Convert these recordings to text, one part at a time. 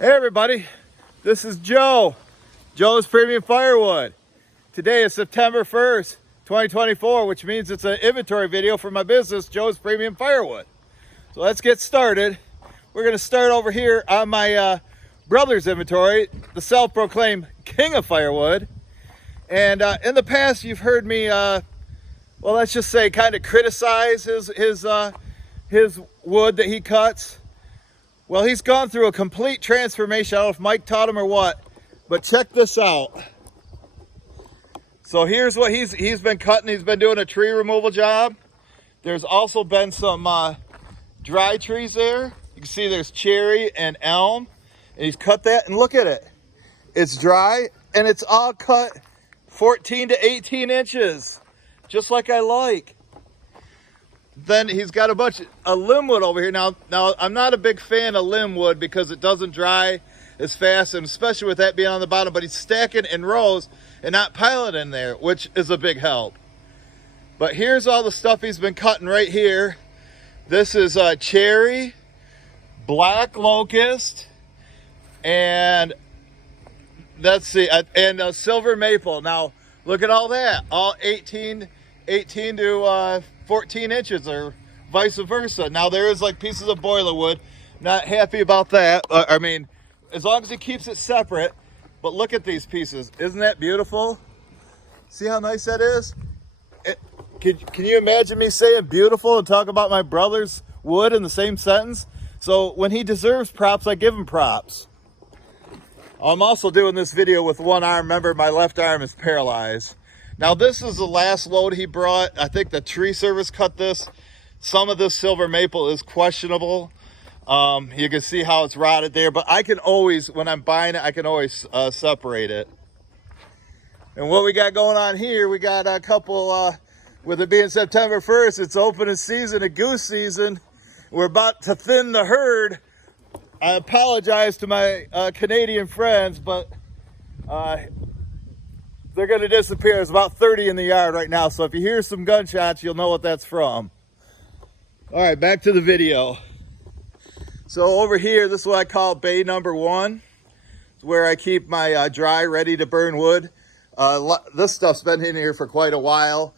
Hey everybody, this is Joe's Premium Firewood. Today is September 1st, 2024, which means it's an inventory video for my business, Joe's Premium Firewood. So let's get started. We're going to start over here on my brother's inventory, the self-proclaimed king of firewood. And in the past, you've heard me, well, let's just say kind of criticize his wood that he cuts. Well, he's gone through a complete transformation. I don't know if Mike taught him or what, but check this out. So here's what he's been cutting. He's been doing a tree removal job. There's also been some dry trees there. You can see there's cherry and elm. And he's cut that, and look at it. It's dry, and it's all cut 14 to 18 inches, just like I like. Then he's got a bunch of limb wood over here. Now I'm not a big fan of limb wood because it doesn't dry as fast, and especially with that being on the bottom, but he's stacking in rows and not piling in there, which is a big help. But here's all the stuff he's been cutting right here. This is cherry, black locust, and let's see, and silver maple. Now look at all that, all 18 to 14 inches or vice versa. Now there is like pieces of boiler wood. Not happy about that. I mean, as long as he keeps it separate. But look at these pieces. Isn't that beautiful? See how nice that is? Can you imagine me saying beautiful and talk about my brother's wood in the same sentence? So when he deserves props, I give him props. I'm also doing this video with one arm. Remember, my left arm is paralyzed. Now this is the last load he brought. I think the tree service cut this. Some of this silver maple is questionable. You can see how it's rotted there, but I can always, when I'm buying it, I can always separate it. And what we got going on here, we got a couple, with it being September 1st, it's opening season, a goose season. We're about to thin the herd. I apologize to my Canadian friends, but they're going to disappear. There's about 30 in the yard right now, so if you hear some gunshots, you'll know what that's from. All right, back to the video. So over here, this is what I call bay number 1. It's where I keep my dry, ready to burn wood. This stuff's been in here for quite a while.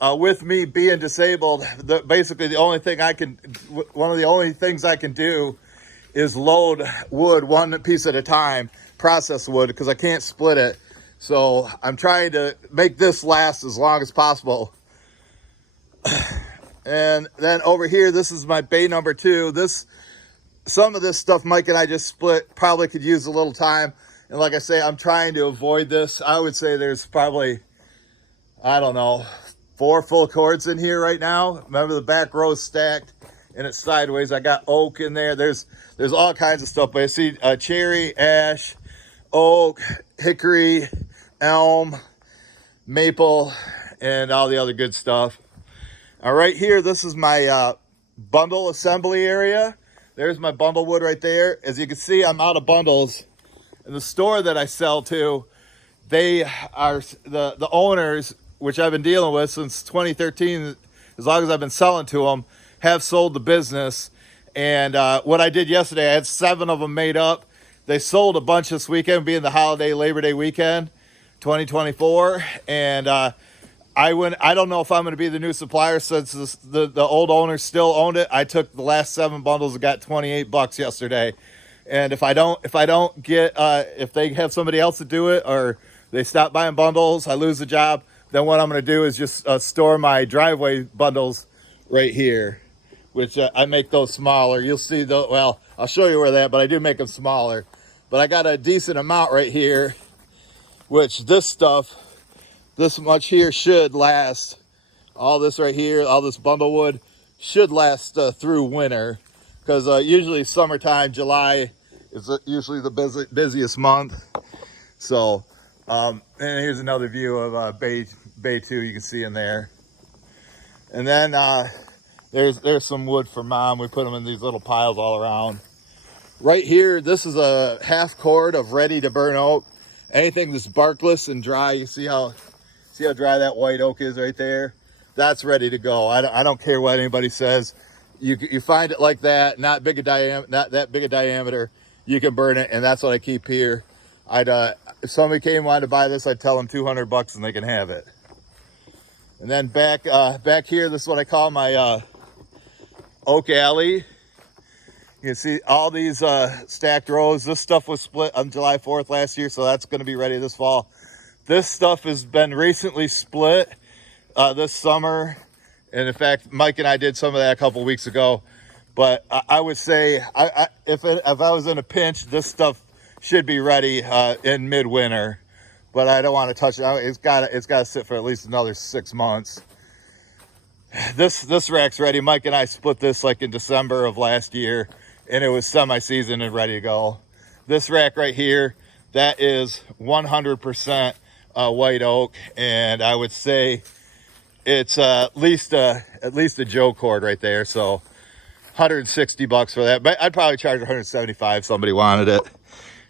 With me being disabled, basically one of the only things I can do is load wood one piece at a time, process wood, because I can't split it. So I'm trying to make this last as long as possible. And then over here, this is my bay number 2. Some of this stuff Mike and I just split, probably could use a little time. And like I say, I'm trying to avoid this. I would say there's probably, I don't know, 4 full cords in here right now. Remember, the back row's stacked and it's sideways. I got oak in there. There's all kinds of stuff. But I see cherry, ash, oak, hickory, elm, maple, and all the other good stuff. All right, here, this is my bundle assembly area. There's my bundle wood right there. As you can see, I'm out of bundles. In the store that I sell to, they are the owners, which I've been dealing with since 2013, as long as I've been selling to them, have sold the business. And what I did yesterday, I had 7 of them made up. They sold a bunch this weekend, being the holiday Labor Day weekend, 2024. And I don't know if I'm going to be the new supplier since the old owners still owned it. I took the last 7 bundles and got $28 yesterday. And if they have somebody else to do it, or they stop buying bundles, I lose the job. Then what I'm going to do is just store my driveway bundles right here, which I make those smaller. You'll see well, I'll show you where they're at, but I do make them smaller. But I got a decent amount right here, which this much here should last. All this right here, all this bundle wood should last through winter, because usually summertime, July is usually the busiest month. So, and here's another view of bay 2 you can see in there. And then there's some wood for Mom. We put them in these little piles all around. Right here, this is a half cord of ready to burn oak. Anything that's barkless and dry, you see how dry that white oak is right there? That's ready to go. I don't care what anybody says. You find it like that, not that big a diameter, you can burn it, and that's what I keep here. If somebody came and wanted to buy this, I'd tell them $200 and they can have it. And then back here, this is what I call my oak alley. You can see all these stacked rows. This stuff was split on July 4th last year, so that's going to be ready this fall. This stuff has been recently split this summer, and in fact, Mike and I did some of that a couple weeks ago. But I would say, if I was in a pinch, this stuff should be ready in midwinter. But I don't want to touch it. It's got to sit for at least another 6 months. This rack's ready. Mike and I split this like in December of last year, and it was semi-seasoned and ready to go. This rack right here, that is 100% white oak, and I would say it's at least a Joe cord right there. So $160 for that, but I'd probably charge $175 if somebody wanted it,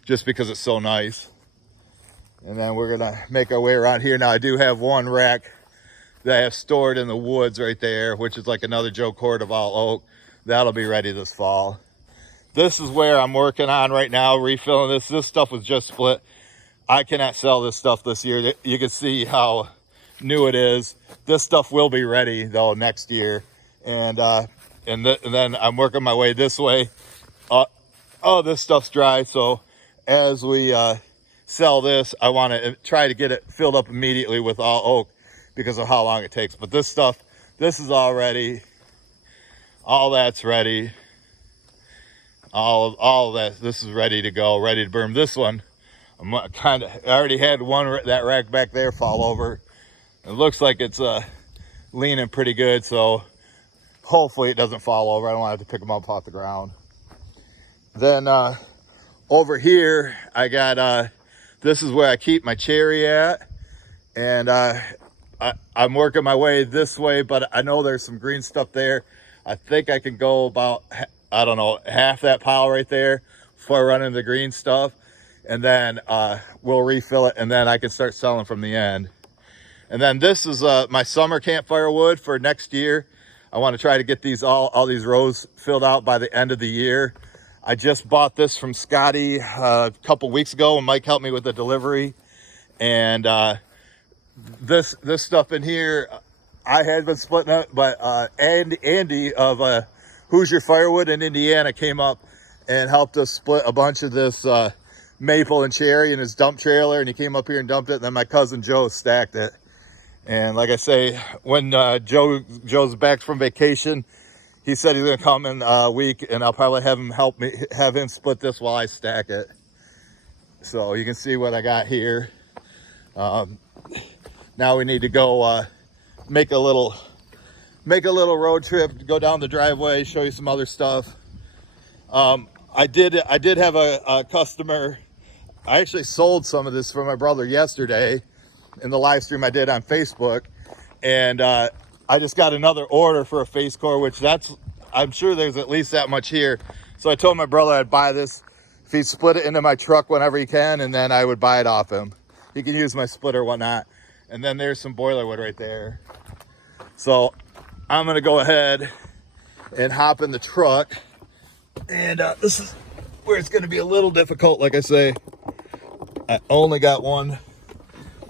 just because it's so nice. And then we're gonna make our way around here. Now I do have one rack that I have stored in the woods right there, which is like another Joe cord of all oak. That'll be ready this fall. This is where I'm working on right now, refilling this. This stuff was just split. I cannot sell this stuff this year. You can see how new it is. This stuff will be ready though next year. And then I'm working my way this way. Oh, this stuff's dry. So as we sell this, I want to try to get it filled up immediately with all oak because of how long it takes. But this stuff, this is all ready. All that's ready. All of that, this is ready to go, ready to burn. This one, I already had that rack back there fall over. It looks like it's leaning pretty good, so hopefully it doesn't fall over. I don't want to have to pick them up off the ground. Then over here, I got, this is where I keep my cherry at. And I'm working my way this way, but I know there's some green stuff there. I think I can go about, I don't know, half that pile right there before I run into the green stuff. And then we'll refill it, and then I can start selling from the end. And then this is my summer campfire wood for next year. I want to try to get these all these rows filled out by the end of the year. I just bought this from Scotty a couple weeks ago, and Mike helped me with the delivery. And this stuff in here, I had been splitting up, but Andy of Hoosier Firewood in Indiana came up and helped us split a bunch of this maple and cherry in his dump trailer, and he came up here and dumped it, and then my cousin Joe stacked it. And like I say, when Joe's back from vacation, he said he's gonna come in a week, and I'll probably have him split this while I stack it. So you can see what I got here. Now we need to go make a little road trip, go down the driveway, show you some other stuff. I did have a customer. I actually sold some of this for my brother yesterday in the live stream I did on Facebook, and I just got another order for a face core, which I'm sure there's at least that much here. So I told my brother I'd buy this if he'd split it into my truck whenever he can, and then I would buy it off him. He can use my splitter, whatnot. And then there's some boiler wood right there. So I'm gonna go ahead and hop in the truck, and this is where it's gonna be a little difficult. Like I say, I only got one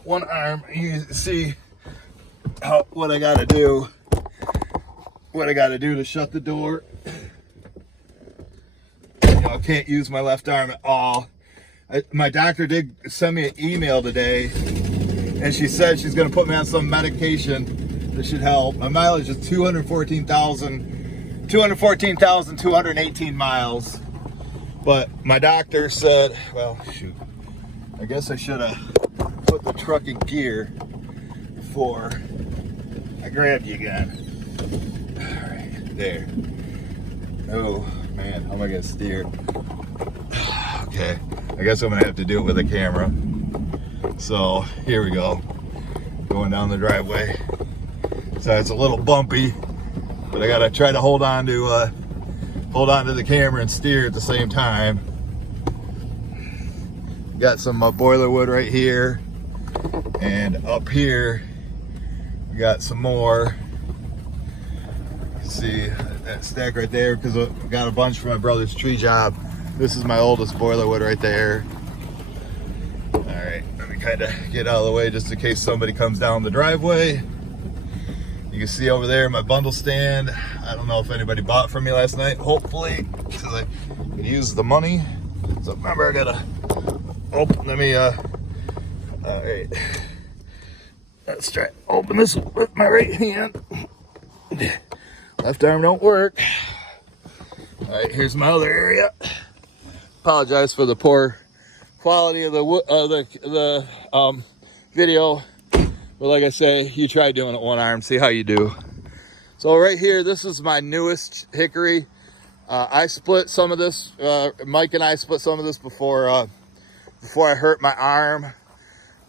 arm. You see what I gotta do to shut the door. I can't use my left arm at all. My doctor did send me an email today, and she said she's gonna put me on some medication that should help. My mileage is 214,218 miles. But my doctor said, well, shoot, I guess I should have put the truck in gear before I grabbed you again. All right, there. Oh man, how am I gonna steer? Okay, I guess I'm gonna have to do it with a camera. So here we go, going down the driveway. So it's a little bumpy, but I gotta try to hold on to the camera and steer at the same time. Got some boiler wood right here, and up here we got some more. You can see that stack right there, because I got a bunch from my brother's tree job. This is my oldest boiler wood right there. All right, let me kind of get out of the way just in case somebody comes down the driveway. You can see over there my bundle stand. I don't know if anybody bought from me last night, hopefully, because I can use the money. So remember, I gotta open, all right. Let's try to open this with my right hand. Left arm don't work. All right, here's my other area. Apologize for the poor quality of the video, but like I say, you try doing it one arm, see how you do. So right here, this is my newest hickory. I split some of this. Mike and I split some of this before I hurt my arm,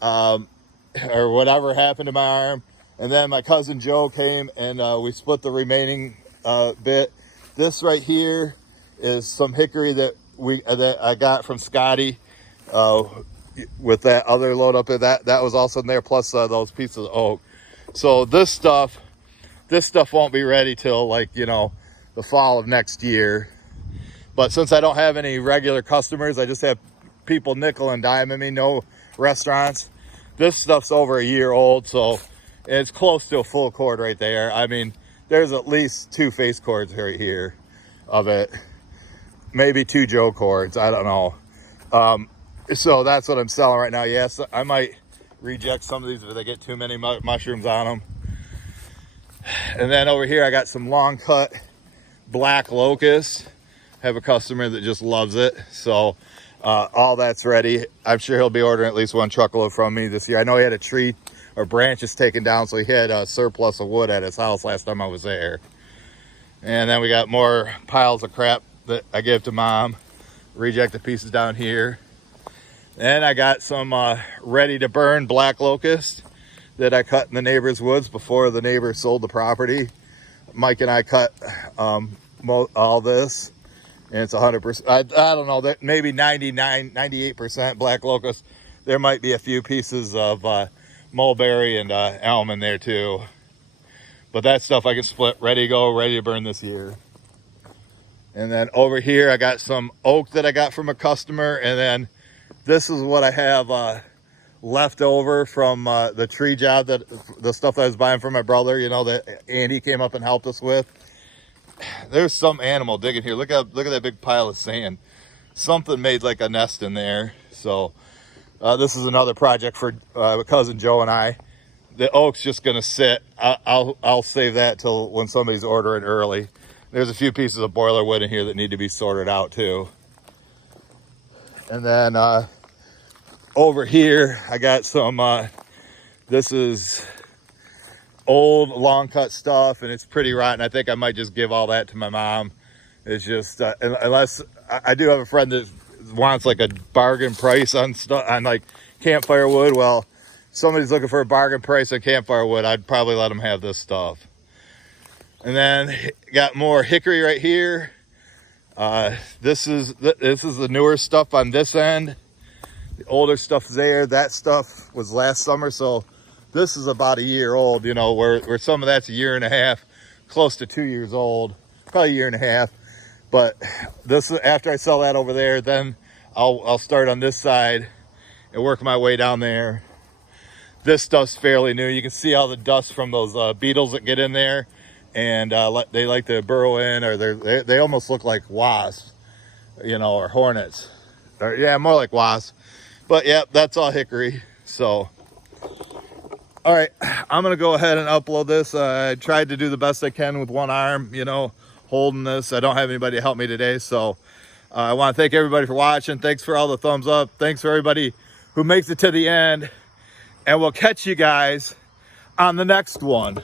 or whatever happened to my arm. And then my cousin Joe came and we split the remaining bit. This right here is some hickory that I got from Scotty with that other load up there. That was also in there, plus those pieces of oak. So this stuff won't be ready till, like, you know, the fall of next year. But since I don't have any regular customers, I just have people nickel and diming me, no restaurants. This stuff's over a year old, so it's close to a full cord right there. I mean, there's at least 2 face cords right here of it. Maybe 2 Joe cords, I don't know. So that's what I'm selling right now. Yes, I might reject some of these if they get too many mushrooms on them. And then over here, I got some long cut black locust. I have a customer that just loves it. So all that's ready. I'm sure he'll be ordering at least 1 truckload from me this year. I know he had a tree or branches taken down, so he had a surplus of wood at his house last time I was there. And then we got more piles of crap that I gave to Mom. Rejected pieces down here. And I got some ready to burn black locust that I cut in the neighbor's woods before the neighbor sold the property. Mike and I cut all this, and it's 100%. I don't know, that maybe 98% black locust. There might be a few pieces of mulberry and elm in there too. But that stuff I can split, ready to go, ready to burn this year. And then over here, I got some oak that I got from a customer. And then this is what I have left over from the tree job, the stuff that I was buying from my brother, you know, that Andy came up and helped us with. There's some animal digging here. Look at that big pile of sand. Something made like a nest in there. So this is another project for cousin Joe and I. The oak's just gonna sit. I'll save that till when somebody's ordering early. There's a few pieces of boiler wood in here that need to be sorted out too. And then over here, I got some, this is old long cut stuff and it's pretty rotten. I think I might just give all that to my mom. It's just, unless, I do have a friend that wants like a bargain price on stuff, on like campfire wood. Well, somebody's looking for a bargain price on campfire wood, I'd probably let them have this stuff. And then got more hickory right here. This is the newer stuff on this end. The older stuff there, that stuff was last summer. So this is about a year old, you know, where some of that's a year and a half, close to 2 years old, probably a year and a half. But this, after I sell that over there, then I'll start on this side and work my way down there. This stuff's fairly new. You can see all the dust from those beetles that get in there, and they like to burrow in, or they almost look like wasps, you know, or hornets. Or, yeah, more like wasps. But yeah, that's all hickory. So, all right, I'm gonna go ahead and upload this. I tried to do the best I can with one arm, you know, holding this. I don't have anybody to help me today, so I want to thank everybody for watching. Thanks for all the thumbs up. Thanks for everybody who makes it to the end, and we'll catch you guys on the next one.